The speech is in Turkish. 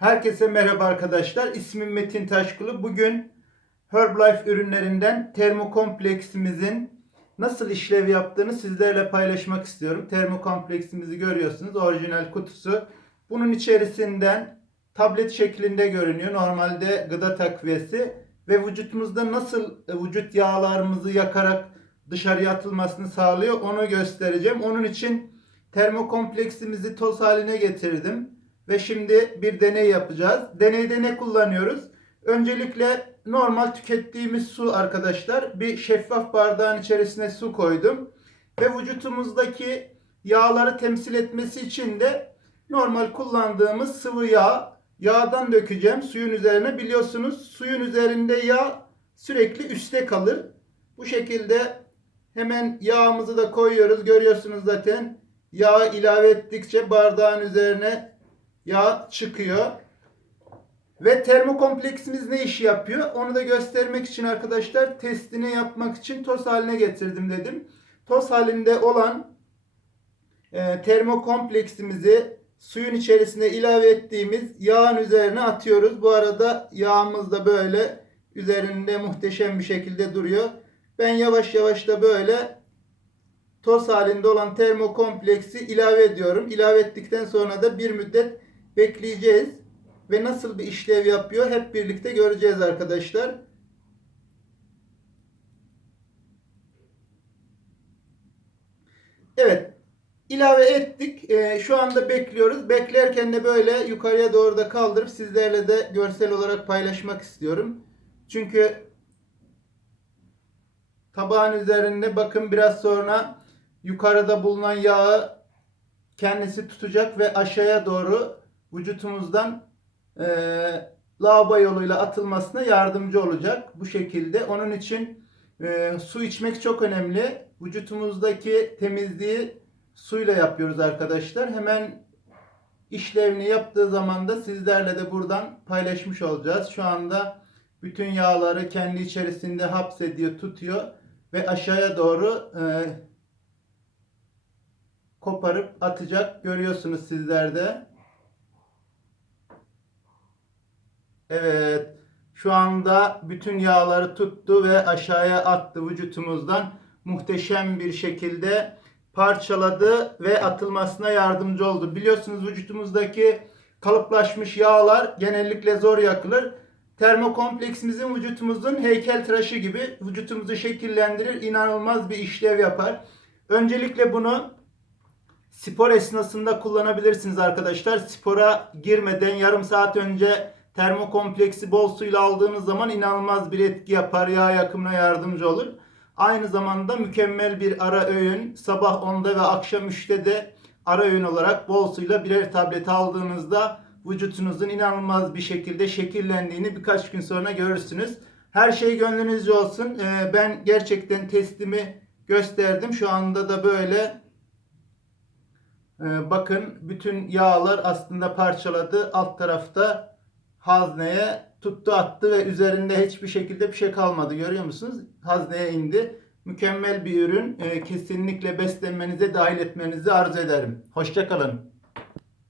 Herkese merhaba arkadaşlar. İsmim Metin Taşkulu. Bugün Herbalife ürünlerinden termokompleksimizin nasıl işlev yaptığını sizlerle paylaşmak istiyorum. Termokompleksimizi görüyorsunuz. Orijinal kutusu. Bunun içerisinden tablet şeklinde görünüyor. Normalde gıda takviyesi ve vücutumuzda nasıl e, vücut yağlarımızı yakarak dışarıya atılmasını sağlıyor onu göstereceğim. Onun için termokompleksimizi toz haline getirdim. Ve şimdi bir deney yapacağız. Deneyde ne kullanıyoruz? Öncelikle normal tükettiğimiz su arkadaşlar. Bir şeffaf bardağın içerisine su koydum. Ve vücutumuzdaki yağları temsil etmesi için de normal kullandığımız sıvı yağ. Yağdan dökeceğim suyun üzerine. Biliyorsunuz suyun üzerinde yağ sürekli üstte kalır. Bu şekilde hemen yağımızı da koyuyoruz. Görüyorsunuz zaten yağ ilave ettikçe bardağın üzerine yağ çıkıyor. Ve termokompleksimiz ne işi yapıyor? Onu da göstermek için arkadaşlar testini yapmak için toz haline getirdim dedim. Toz halinde olan e, termokompleksimizi suyun içerisine ilave ettiğimiz yağın üzerine atıyoruz. Bu arada yağımız da böyle üzerinde muhteşem bir şekilde duruyor. Ben yavaş yavaş da böyle toz halinde olan termokompleksi ilave ediyorum. İlave ettikten sonra da bir müddet bekleyeceğiz. Ve nasıl bir işlev yapıyor hep birlikte göreceğiz arkadaşlar. Evet. ilave ettik. Ee, şu anda bekliyoruz. Beklerken de böyle yukarıya doğru da kaldırıp sizlerle de görsel olarak paylaşmak istiyorum. Çünkü tabağın üzerinde bakın biraz sonra yukarıda bulunan yağı kendisi tutacak ve aşağıya doğru vücutumuzdan e, lavabo yoluyla atılmasına yardımcı olacak bu şekilde. Onun için e, su içmek çok önemli. Vücutumuzdaki temizliği suyla yapıyoruz arkadaşlar. Hemen işlevini yaptığı zaman da sizlerle de buradan paylaşmış olacağız. Şu anda bütün yağları kendi içerisinde hapsediyor, tutuyor ve aşağıya doğru e, koparıp atacak. Görüyorsunuz sizler de. Evet. Şu anda bütün yağları tuttu ve aşağıya attı vücutumuzdan. Muhteşem bir şekilde parçaladı ve atılmasına yardımcı oldu. Biliyorsunuz vücutumuzdaki kalıplaşmış yağlar genellikle zor yakılır. Termokompleksimizin vücutumuzun heykel tıraşı gibi vücutumuzu şekillendirir, inanılmaz bir işlev yapar. Öncelikle bunu spor esnasında kullanabilirsiniz arkadaşlar. Spora girmeden yarım saat önce termokompleksi bol suyla aldığınız zaman inanılmaz bir etki yapar. Yağ yakımına yardımcı olur. Aynı zamanda mükemmel bir ara öğün. Sabah 10'da ve akşam 3'te de ara öğün olarak bol suyla birer tablet aldığınızda vücutunuzun inanılmaz bir şekilde şekillendiğini birkaç gün sonra görürsünüz. Her şey gönlünüzce olsun. Ee, Ben gerçekten testimi gösterdim. Şu anda da böyle ee, bakın bütün yağlar aslında parçaladı. Alt tarafta hazneye tuttu attı ve üzerinde hiçbir şekilde bir şey kalmadı. Görüyor musunuz? Hazneye indi. Mükemmel bir ürün. Ee, kesinlikle beslenmenize dahil etmenizi arzu ederim. Hoşçakalın.